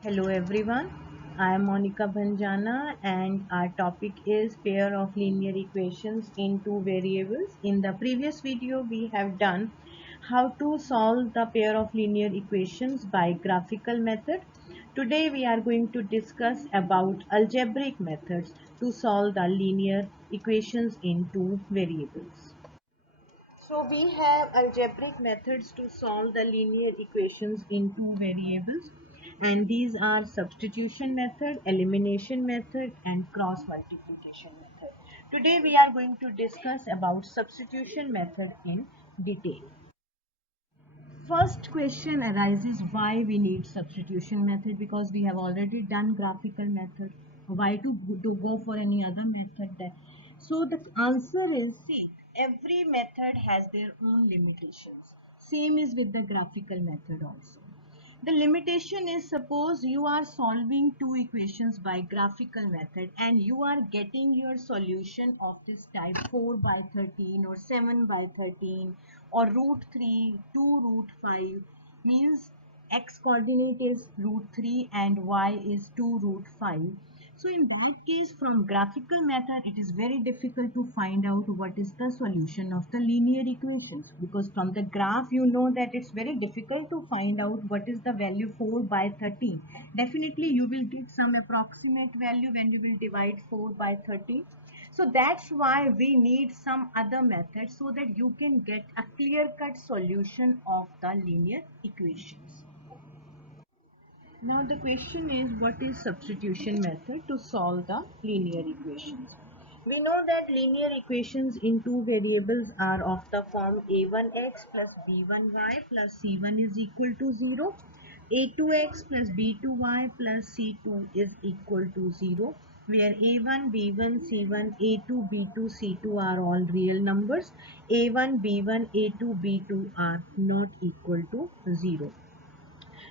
Hello everyone, I am Monica Bhanjana and our topic is pair of linear equations in two variables. In the previous video we have done how to solve the pair of linear equations by graphical method. Today we are going to discuss about algebraic methods to solve the linear equations in two variables. So we have algebraic methods to solve the linear equations in two variables, and these are substitution method, elimination method and cross multiplication method. Today we are going to discuss about substitution method in detail. First question arises why we need substitution method, because we have already done graphical method. Why to go for any other method? So the answer is, see, every method has their own limitations. Same is with the graphical method also. The limitation is, suppose you are solving two equations by graphical method and you are getting your solution of this type 4 by 13 or 7 by 13 or root 3, 2 root 5, means x coordinate is root 3 and y is 2 root 5. So in that case, from graphical method, it is very difficult to find out what is the solution of the linear equations, because from the graph you know that it's very difficult to find out what is the value 4 by 13. Definitely you will get some approximate value when you will divide 4 by 13. So that's why we need some other method so that you can get a clear-cut solution of the linear equations. Now the question is, what is substitution method to solve the linear equations? We know that linear equations in two variables are of the form a1x plus b1y plus c1 is equal to 0, a2x plus b2y plus c2 is equal to 0, where a1, b1, c1, a2, b2, c2 are all real numbers, a1, b1, a2, b2 are not equal to 0.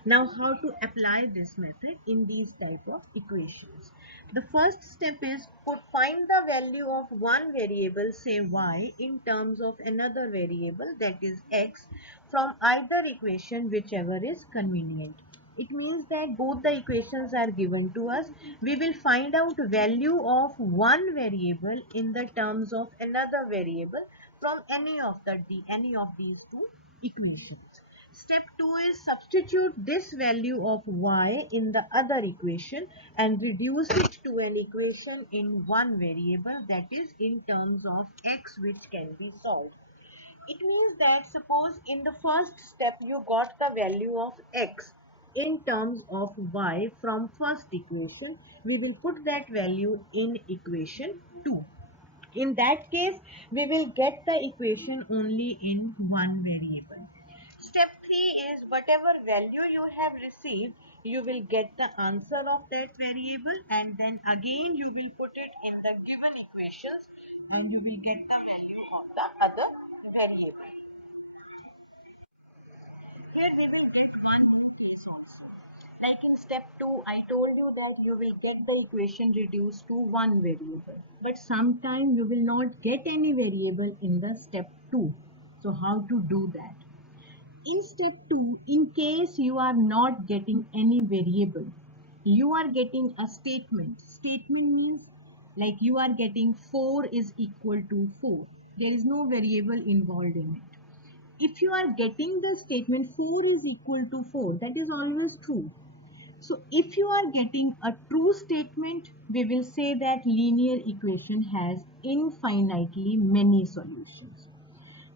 Now, how to apply this method in these type of equations? The first step is find the value of one variable, say y, in terms of another variable, that is x, from either equation, whichever is convenient. It means that both the equations are given to us. We will find out value of one variable in the terms of another variable from any of these two equations. Step 2 is substitute this value of y in the other equation and reduce it to an equation in one variable, that is in terms of x, which can be solved. It means that suppose in the first step you got the value of x in terms of y from first equation, we will put that value in equation 2. In that case, we will get the equation only in one variable. Step 3 is whatever value you have received, you will get the answer of that variable and then again you will put it in the given equations and you will get the value of the other variable. Here we will get one more case also. Like in step 2, I told you that you will get the equation reduced to one variable. But sometime you will not get any variable in the step 2. So how to do that? In step 2, in case you are not getting any variable, you are getting a statement. Statement means like you are getting 4 is equal to 4. There is no variable involved in it. If you are getting the statement 4 is equal to 4, that is always true. So if you are getting a true statement, we will say that linear equation has infinitely many solutions.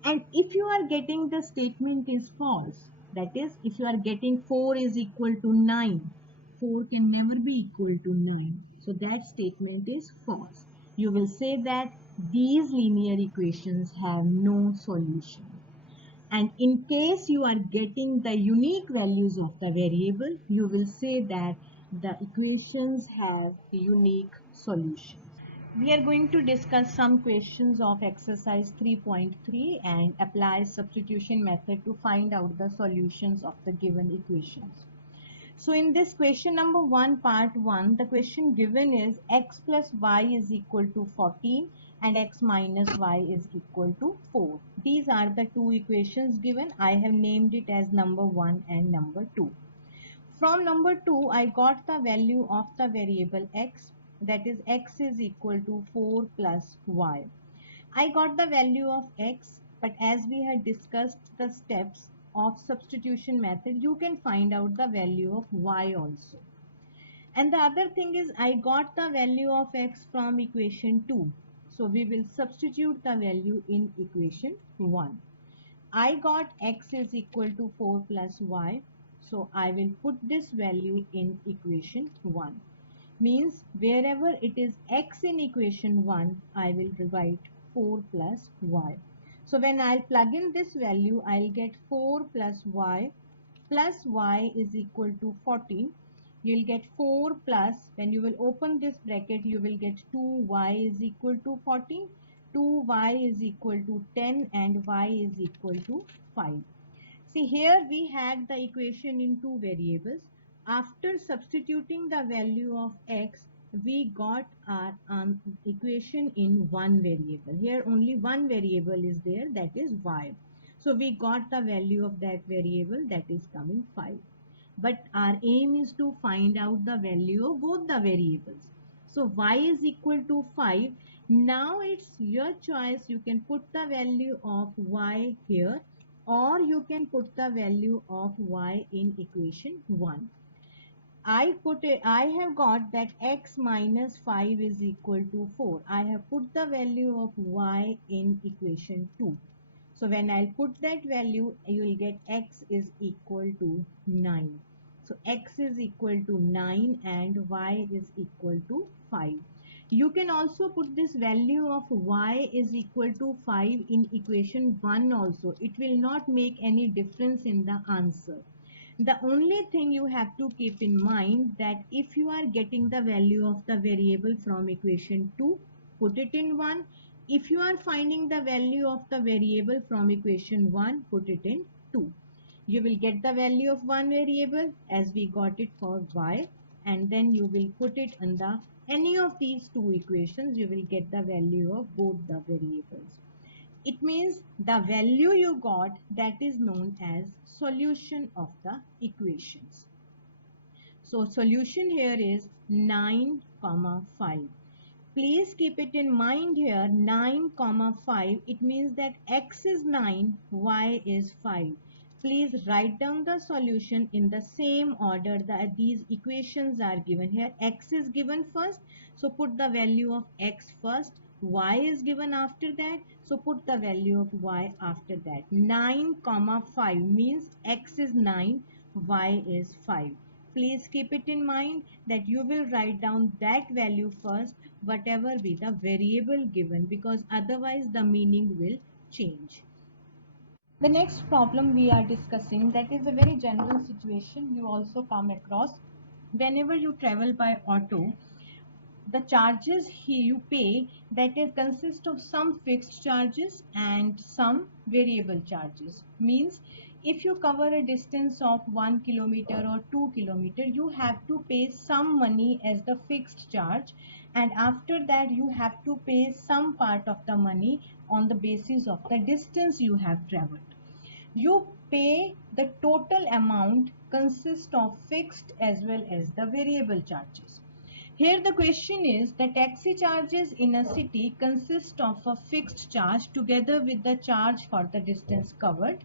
And if you are getting the statement is false, that is, if you are getting 4 is equal to 9, 4 can never be equal to 9. So that statement is false. You will say that these linear equations have no solution. And in case you are getting the unique values of the variable, you will say that the equations have unique solutions. We are going to discuss some questions of exercise 3.3 and apply substitution method to find out the solutions of the given equations. So in this question number 1, part 1, the question given is x plus y is equal to 14 and x minus y is equal to 4. These are the two equations given. I have named it as number 1 and number 2. From number 2, I got the value of the variable x, that is x is equal to 4 plus y. I got the value of x, but as we had discussed the steps of substitution method, you can find out the value of y also. And the other thing is I got the value of x from equation 2. So we will substitute the value in equation 1. I got x is equal to 4 plus y. So I will put this value in equation 1. Means wherever it is x in equation 1, I will write 4 plus y. So when I'll plug in this value, I'll get 4 plus y is equal to 14. You'll get 4 plus, when you will open this bracket, you will get 2y is equal to 14. 2y is equal to 10 and y is equal to 5. See, here we had the equation in two variables. After substituting the value of x, we got our equation in one variable. Here only one variable is there, that is y. So we got the value of that variable, that is coming 5. But our aim is to find out the value of both the variables. So y is equal to 5. Now it's your choice. You can put the value of y here, or you can put the value of y in equation 1. I have got that x minus 5 is equal to 4. I have put the value of y in equation 2. So when I'll put that value, you will get x is equal to 9. So x is equal to 9 and y is equal to 5. You can also put this value of y is equal to 5 in equation 1 also. It will not make any difference in the answer. The only thing you have to keep in mind that if you are getting the value of the variable from equation 2, put it in 1. If you are finding the value of the variable from equation 1, put it in 2. You will get the value of one variable as we got it for y, and then you will put it in the any of these two equations. You will get the value of both the variables. It means the value you got, that is known as solution of the equations. So solution here is 9, 5. Please keep it in mind here, 9, 5. It means that x is 9, y is 5. Please write down the solution in the same order that these equations are given here. X is given first, so put the value of x first. Y is given after that, so put the value of y after that. 9, 5 means x is 9, y is 5. Please keep it in mind that you will write down that value first, whatever be the variable given, because otherwise the meaning will change. The next problem we are discussing, that is a very general situation you also come across. Whenever you travel by auto, the charges you pay, that is consist of some fixed charges and some variable charges. Means if you cover a distance of 1 kilometer or 2 kilometer, you have to pay some money as the fixed charge, and after that you have to pay some part of the money on the basis of the distance you have traveled. You pay the total amount consists of fixed as well as the variable charges. Here the question is the taxi charges in a city consist of a fixed charge together with the charge for the distance covered.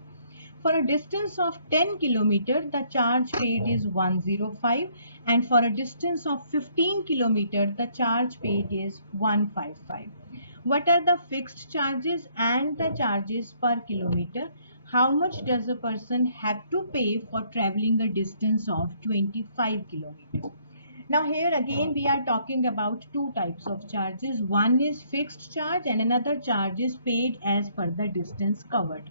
For a distance of 10 km, the charge paid is 105, and for a distance of 15 km, the charge paid is 155. What are the fixed charges and the charges per kilometer? How much does a person have to pay for traveling a distance of 25 kilometers? Now here again we are talking about two types of charges. One is fixed charge and another charge is paid as per the distance covered.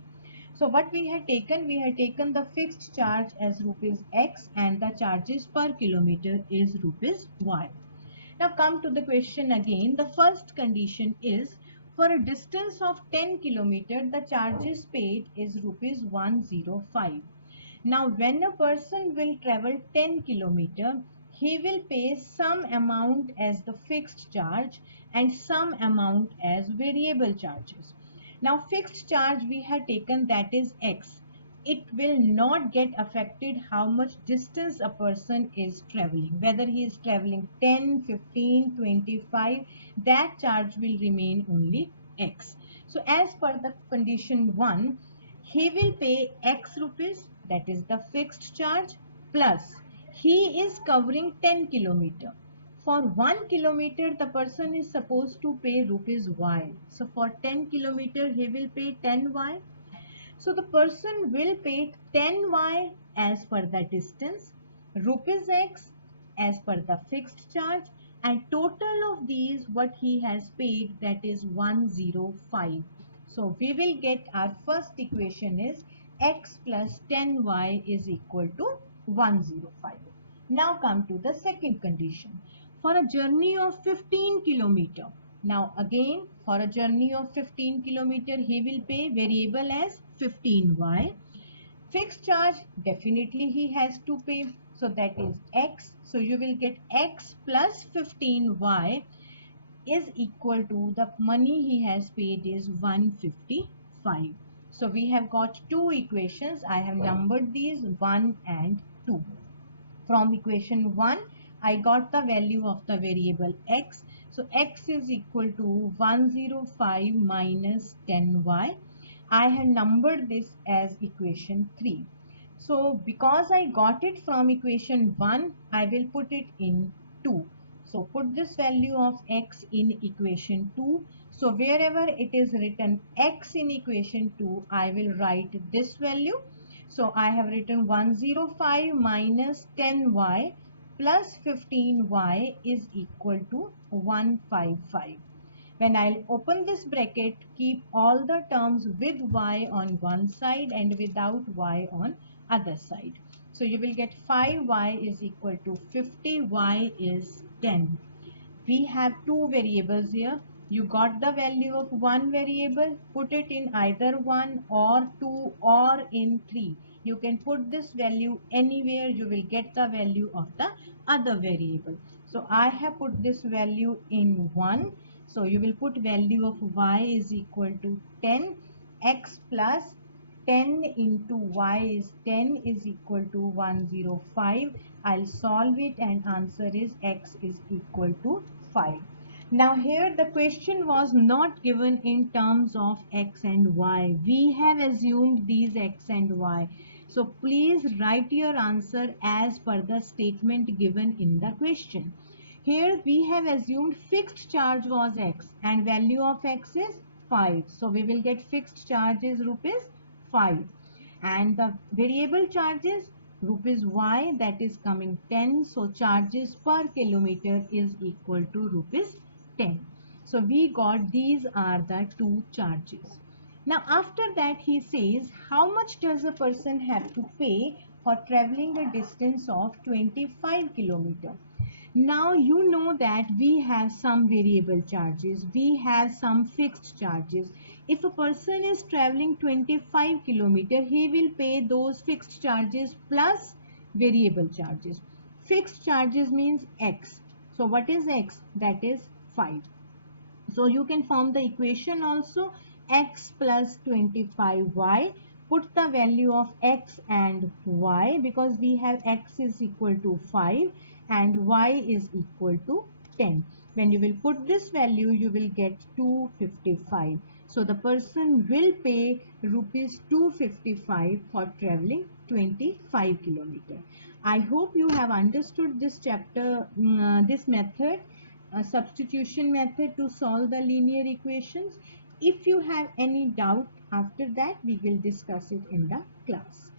So what we had taken the fixed charge as rupees X and the charges per kilometer is rupees Y. Now come to the question again. The first condition is for a distance of 10 kilometer, the charges paid is rupees 105. Now when a person will travel 10 kilometer, he will pay some amount as the fixed charge and some amount as variable charges. Now fixed charge we have taken, that is X. it will not get affected how much distance a person is traveling. Whether he is traveling 10, 15, 25, that charge will remain only X. So as per the condition 1, he will pay X rupees, that is the fixed charge, plus he is covering 10 kilometer. For 1 kilometer, the person is supposed to pay rupees Y. So for 10 kilometer, he will pay 10 Y. So the person will pay 10 Y as per the distance, rupees X as per the fixed charge, and total of these what he has paid, that is 105. So we will get our first equation is X plus 10 Y is equal to 105. Now come to the second condition. For a journey of 15 kilometer. Now again, for a journey of 15 kilometer, he will pay variable as 15Y. Fixed charge, definitely he has to pay. So that is X. So you will get X plus 15Y is equal to the money he has paid is 155. So we have got two equations. I have numbered these 1 and 2. From equation 1, I got the value of the variable X. So X is equal to 105 minus 10Y. I have numbered this as equation 3. So because I got it from equation 1, I will put it in 2. So put this value of X in equation 2. So wherever it is written X in equation 2, I will write this value. So I have written 105 minus 10Y plus 15Y is equal to 155. When I'll open this bracket, keep all the terms with Y on one side and without Y on other side. So you will get 5Y is equal to 50Y is 10. We have two variables here. You got the value of one variable, put it in either 1 or 2 or in 3. You can put this value anywhere, you will get the value of the other variable. So I have put this value in 1. So you will put value of Y is equal to 10. X plus 10 into Y is 10 is equal to 105. I'll solve it and answer is X is equal to 5. Now here the question was not given in terms of X and Y. We have assumed these X and Y. So please write your answer as per the statement given in the question. Here we have assumed fixed charge was X and value of X is 5. So we will get fixed charge is rupees 5 and the variable charges rupees Y, that is coming 10. So charges per kilometer is equal to rupees 10. So we got these are the two charges. Now after that he says how much does a person have to pay for traveling a distance of 25 kilometer. Now you know that we have some variable charges, we have some fixed charges. If a person is traveling 25 kilometer, he will pay those fixed charges plus variable charges. Fixed charges means X. So what is X? That is 5. So you can form the equation also X plus 25Y. Put the value of X and Y because we have X is equal to 5 and Y is equal to 10. When you will put this value, you will get 255. So the person will pay rupees 255 for traveling 25 kilometer. I hope you have understood this chapter, this method, a substitution method to solve the linear equations. If you have any doubt after that, we will discuss it in the class.